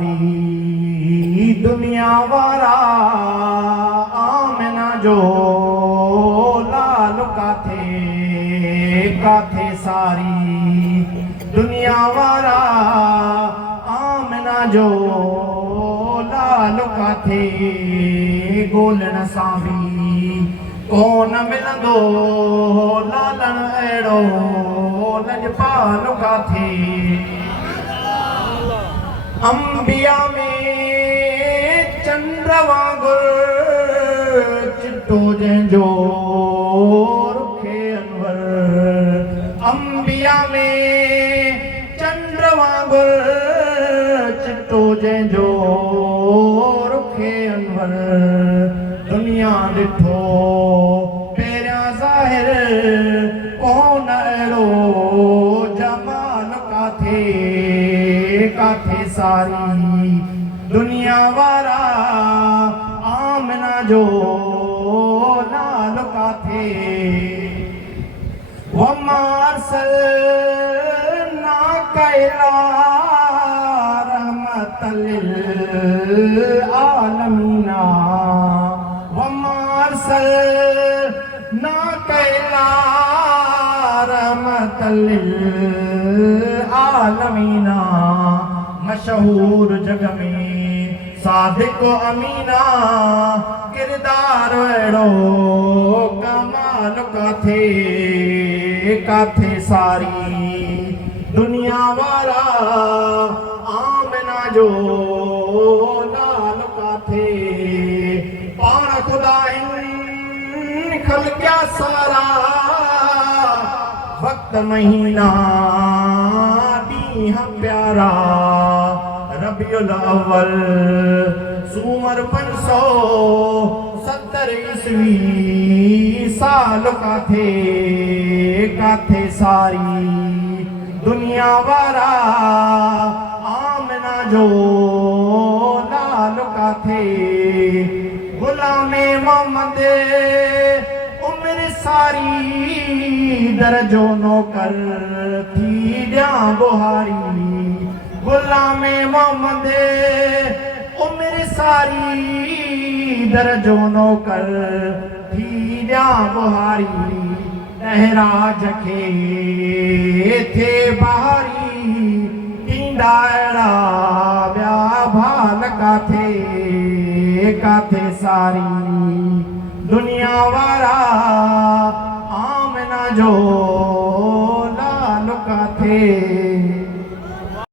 सारी दुनिया वारा आमना जो लाल काथे काथे सारी दुनिया वारा आमना जो लाल काथे गोलन सावी कौन मिलंदो लालन अहिड़ो लजपाल काथे अंबिया में चंद्र वांगुर चिट्टो जंहिंजो रुखे अनवर अंबिया में चंद्र वांगुर चिट्टो जंहिंजो रुखे अनवर दुनिया ॾिठो पहिरियां ज़ाहिर कौन अहिड़ो जमाल काथे काथे सारी दुनिया वारा आमना जो लाल काथे वमारसल ना कैला रहमतल आलमीना वमारसल ना कैला रहमतल आलमीना मशहूर जग में सादिक अमीना किरदार अहिड़ो कमाल काथे काथे सारी दुनिया वारा आमना जो लाल काथे पाण खुदा इन खलकिया सारा वक्त महीना ॾींहं प्यारा रबियुल अव्वल सूमर 570 ईस्वी साल काथे काथे सारी दुनिया वारा आमना जो लाल काथे गुलामे मोहम्मद उम्र सारी दर्जो नौकर थी ॾियां बुहारी गुलामे मोहम्मद उम्र सारी दर्जो नौकर थी ॾियां बुहारी महराज खे थे बहारी ॾींदा अहिड़ा ॿिया भाल काथे काथे सारी दुनिया वारा आमना जो